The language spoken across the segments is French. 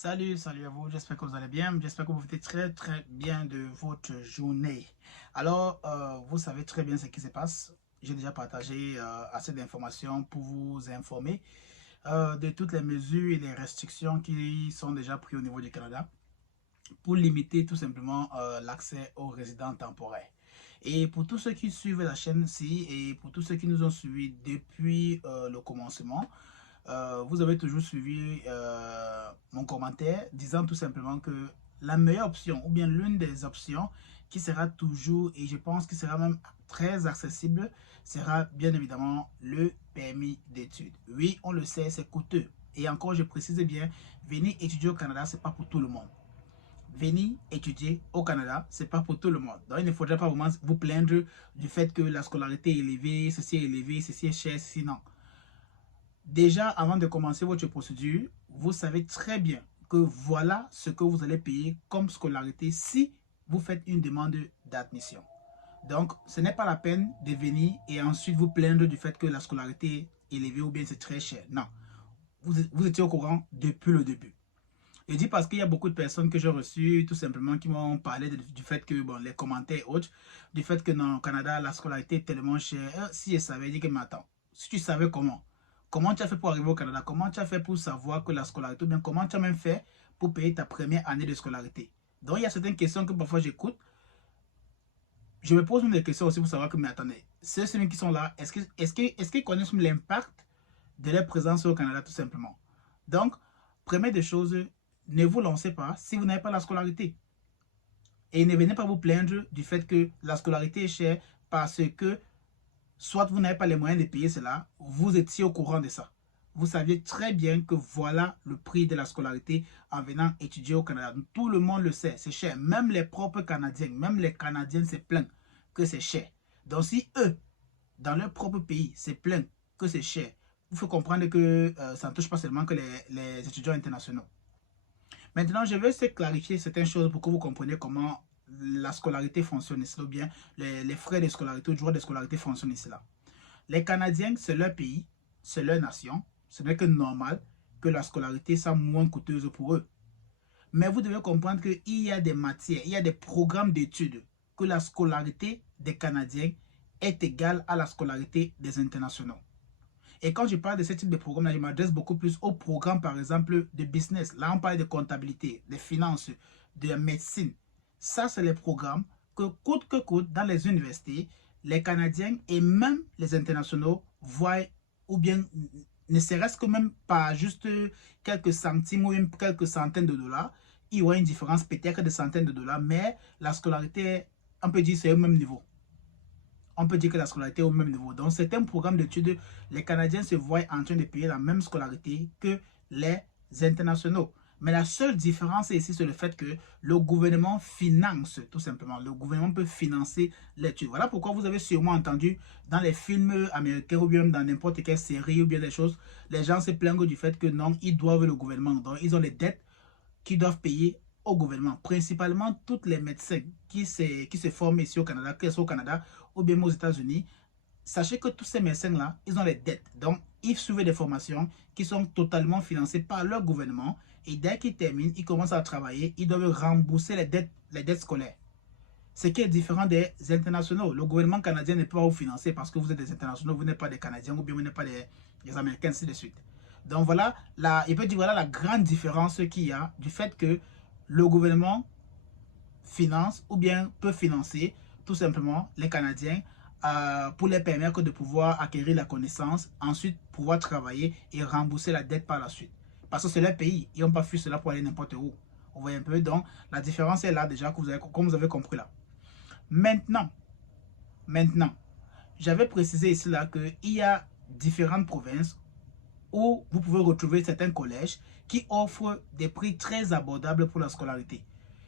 Salut à vous, j'espère que vous allez bien, j'espère que vous faites très bien de votre journée. Alors, vous savez très bien ce qui se passe. J'ai déjà partagé assez d'informations pour vous informer de toutes les mesures et les restrictions qui sont déjà prises au niveau du Canada pour limiter tout simplement l'accès aux résidents temporaires. Et pour tous ceux qui suivent la chaîne-ci et pour tous ceux qui nous ont suivis depuis le commencement, vous avez toujours suivi mon commentaire disant tout simplement que la meilleure option ou bien l'une des options qui sera toujours et je pense qui sera même très accessible sera bien évidemment le permis d'études. Oui, on le sait, c'est coûteux. Et encore, je précise bien, venir étudier au Canada, c'est pas pour tout le monde. Venir étudier au Canada, c'est pas pour tout le monde. Donc, il ne faudrait pas vraiment vous plaindre du fait que la scolarité est élevée, ceci est élevé, ceci est cher, ceci non. Déjà, avant de commencer votre procédure, vous savez très bien que voilà ce que vous allez payer comme scolarité si vous faites une demande d'admission. Donc, ce n'est pas la peine de venir et ensuite vous plaindre du fait que la scolarité est élevée ou bien c'est très cher. Non, vous étiez au courant depuis le début. Je dis parce qu'il y a beaucoup de personnes que j'ai reçues tout simplement qui m'ont parlé du fait que, bon, les commentaires et autres, du fait que dans le Canada, la scolarité est tellement chère. Si je savais, je dis que, mais attends, si tu savais comment tu as fait pour arriver au Canada, comment tu as fait pour savoir que la scolarité, ou bien comment tu as même fait pour payer ta première année de scolarité. Donc, il y a certaines questions que parfois j'écoute. Je me pose même des questions aussi pour savoir que, mais attendez, ceux qui sont là, est-ce qu'ils connaissent l'impact de leur présence au Canada tout simplement? Donc, première des choses, ne vous lancez pas si vous n'avez pas la scolarité. Et ne venez pas vous plaindre du fait que la scolarité est chère parce que soit vous n'avez pas les moyens de payer cela, vous étiez au courant de ça. Vous saviez très bien que voilà le prix de la scolarité en venant étudier au Canada. Tout le monde le sait, c'est cher. Même les propres Canadiens, même les Canadiens se plaignent que c'est cher. Donc si eux, dans leur propre pays, se plaignent que c'est cher, il faut comprendre que ça ne touche pas seulement que les étudiants internationaux. Maintenant, je vais essayer de clarifier certaines choses pour que vous compreniez comment la scolarité fonctionne ici, ou bien les frais de scolarité, ou le droit de scolarité fonctionne ici. Là. Les Canadiens, c'est leur pays, c'est leur nation. Ce n'est que normal que la scolarité soit moins coûteuse pour eux. Mais vous devez comprendre qu'il y a des matières, il y a des programmes d'études que la scolarité des Canadiens est égale à la scolarité des internationaux. Et quand je parle de ce type de programme, je m'adresse beaucoup plus aux programmes, par exemple, de business. Là, on parle de comptabilité, de finances, de médecine. Ça, c'est les programmes que coûte, dans les universités, les Canadiens et même les internationaux voient, ou bien ne serait-ce que même pas juste quelques centimes ou même quelques centaines de dollars, il y aura une différence peut-être de centaines de dollars, mais la scolarité, on peut dire, c'est au même niveau. On peut dire que la scolarité est au même niveau. Donc, certains programmes d'études, les Canadiens se voient en train de payer la même scolarité que les internationaux. Mais la seule différence ici, c'est le fait que le gouvernement finance, tout simplement. Le gouvernement peut financer l'étude. Voilà pourquoi vous avez sûrement entendu dans les films américains ou bien dans n'importe quelle série ou bien des choses, les gens se plaignent du fait que non, ils doivent le gouvernement. Donc, ils ont les dettes qui doivent payer au gouvernement, principalement tous les médecins qui se forment ici au Canada, que ce soit au Canada ou bien aux États-Unis. Sachez que tous ces médecins-là, ils ont les dettes. Donc, ils suivent des formations qui sont totalement financées par leur gouvernement. Et dès qu'ils terminent, ils commencent à travailler, ils doivent rembourser les dettes scolaires. Ce qui est différent des internationaux. Le gouvernement canadien ne peut pas vous financer parce que vous êtes des internationaux, vous n'êtes pas des Canadiens ou bien vous n'êtes pas des Américains, ainsi de suite. Donc voilà, il peut dire voilà la grande différence qu'il y a du fait que le gouvernement finance ou bien peut financer tout simplement les Canadiens pour les permettre de pouvoir acquérir la connaissance, ensuite pouvoir travailler et rembourser la dette par la suite. Parce que c'est leur pays, ils n'ont pas fait cela pour aller n'importe où. Vous voyez un peu, donc la différence est là déjà, comme vous avez compris là. Maintenant, maintenant, j'avais précisé ici là qu'il y a différentes provinces où vous pouvez retrouver certains collèges qui offrent des prix très abordables pour la scolarité.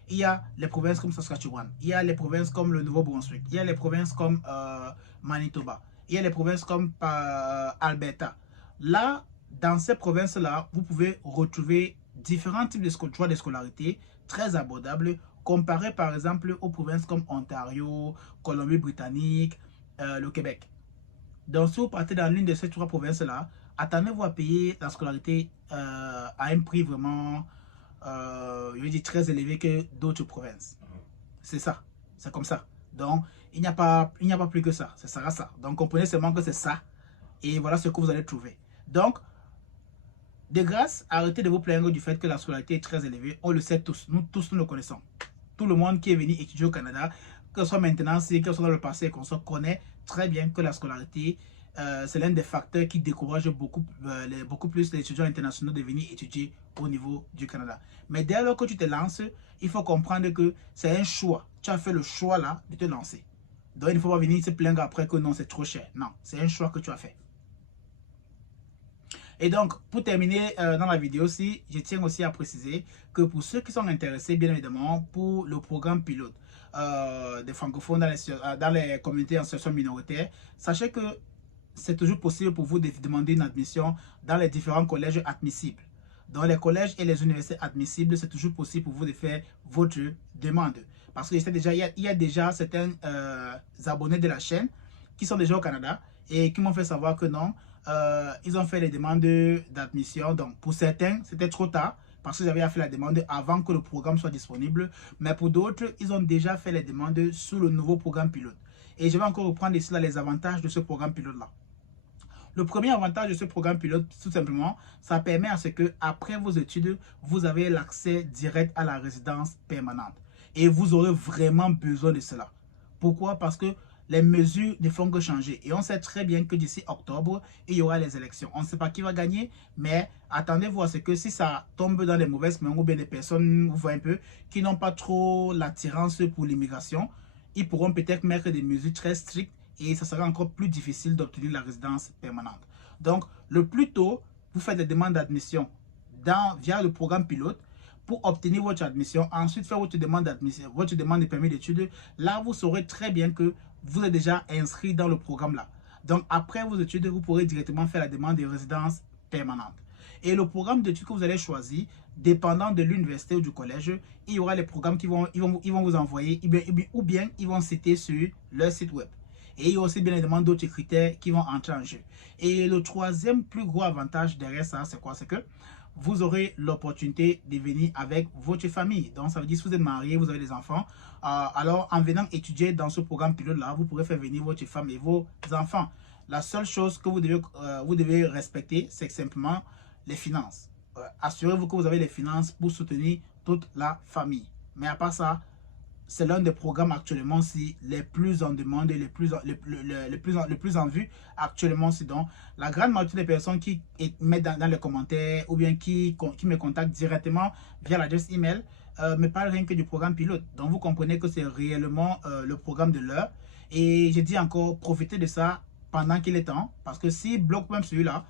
Il y a les provinces comme Saskatchewan, il y a les provinces comme le Nouveau-Brunswick, il y a les provinces comme Manitoba, il y a les provinces comme Alberta. Là, dans ces provinces-là, vous pouvez retrouver différents types de choix de scolarité très abordables comparé par exemple aux provinces comme Ontario, Colombie-Britannique, le Québec. Donc, si vous partez dans l'une de ces trois provinces-là, attendez-vous à payer la scolarité à un prix vraiment je dis très élevé que d'autres provinces. C'est ça, c'est comme ça. Donc, il n'y a pas plus que ça, ça sera ça. Donc, comprenez seulement que c'est ça. Et voilà ce que vous allez trouver. Donc, de grâce, arrêtez de vous plaindre du fait que la scolarité est très élevée. On le sait tous, nous le connaissons. Tout le monde qui est venu étudier au Canada, que ce soit maintenant, que ce soit dans le passé, qu'on connaît très bien que la scolarité, c'est l'un des facteurs qui décourage beaucoup plus les étudiants internationaux de venir étudier au niveau du Canada. Mais dès lors que tu te lances, il faut comprendre que c'est un choix. Tu as fait le choix là de te lancer. Donc il ne faut pas venir se plaindre après que non, c'est trop cher. Non, c'est un choix que tu as fait. Et donc, pour terminer dans la vidéo aussi, je tiens aussi à préciser que pour ceux qui sont intéressés, bien évidemment, pour le programme pilote des francophones dans les communautés en situation minoritaire, sachez que c'est toujours possible pour vous de demander une admission dans les différents collèges admissibles. Dans les collèges et les universités admissibles, c'est toujours possible pour vous de faire votre demande. Parce que il y a déjà certains abonnés de la chaîne qui sont déjà au Canada et qui m'ont fait savoir que non, ils ont fait les demandes d'admission. Donc, pour certains, c'était trop tard parce qu'ils avaient fait la demande avant que le programme soit disponible. Mais pour d'autres, ils ont déjà fait les demandes sous le nouveau programme pilote. Et je vais encore reprendre ici là les avantages de ce programme pilote-là. Le premier avantage de ce programme pilote, tout simplement, ça permet à ce que après vos études, vous avez l'accès direct à la résidence permanente. Et vous aurez vraiment besoin de cela. Pourquoi? Parce que les mesures ne font que changer. Et on sait très bien que d'ici octobre, il y aura les élections. On ne sait pas qui va gagner, mais attendez-vous à ce que si ça tombe dans les mauvaises mains ou bien des personnes, vous voyez un peu, qui n'ont pas trop l'attirance pour l'immigration, ils pourront peut-être mettre des mesures très strictes et ça sera encore plus difficile d'obtenir la résidence permanente. Donc, le plus tôt, vous faites des demandes d'admission via le programme pilote pour obtenir votre admission. Ensuite, faire votre demande d'admission, votre demande de permis d'études. Là, vous saurez très bien que vous êtes déjà inscrit dans le programme là. Donc, après vos études, vous pourrez directement faire la demande de résidence permanente. Et le programme d'études que vous allez choisir, dépendant de l'université ou du collège, il y aura les programmes qui vont vous envoyer ou bien ils vont citer sur leur site web. Et il y a aussi bien évidemment d'autres critères qui vont entrer en jeu. Et le troisième plus gros avantage derrière ça, c'est quoi? C'est que vous aurez l'opportunité de venir avec votre famille. Donc, ça veut dire si vous êtes marié, vous avez des enfants. Alors, en venant étudier dans ce programme pilote-là, vous pourrez faire venir votre femme et vos enfants. La seule chose que vous devez respecter, c'est simplement les finances. Assurez-vous que vous avez les finances pour soutenir toute la famille. Mais à part ça, c'est l'un des programmes actuellement les plus en demande et les plus en vue actuellement. Donc, la grande majorité des personnes qui mettent dans les commentaires ou bien qui me contactent directement via l'adresse email me parlent rien que du programme pilote. Donc, vous comprenez que c'est réellement le programme de l'heure. Et je dis encore, profitez de ça pendant qu'il est temps. Parce que si bloque même celui-là,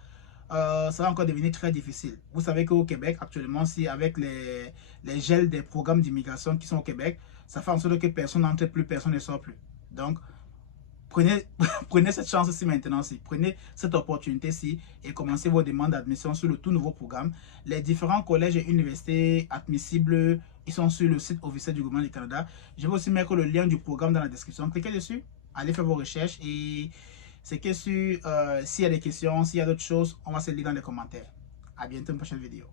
ça va encore devenir très difficile. Vous savez qu'au Québec, actuellement, si avec les gels des programmes d'immigration qui sont au Québec, ça fait en sorte que personne n'entre plus, personne ne sort plus. Donc, prenez cette chance-ci maintenant, prenez cette opportunité-ci et commencez vos demandes d'admission sur le tout nouveau programme. Les différents collèges et universités admissibles, ils sont sur le site officiel du gouvernement du Canada. Je vais aussi mettre le lien du programme dans la description. Cliquez dessus, allez faire vos recherches et c'est que s'il y a des questions, s'il y a d'autres choses, on va se lire dans les commentaires. À bientôt, une prochaine vidéo.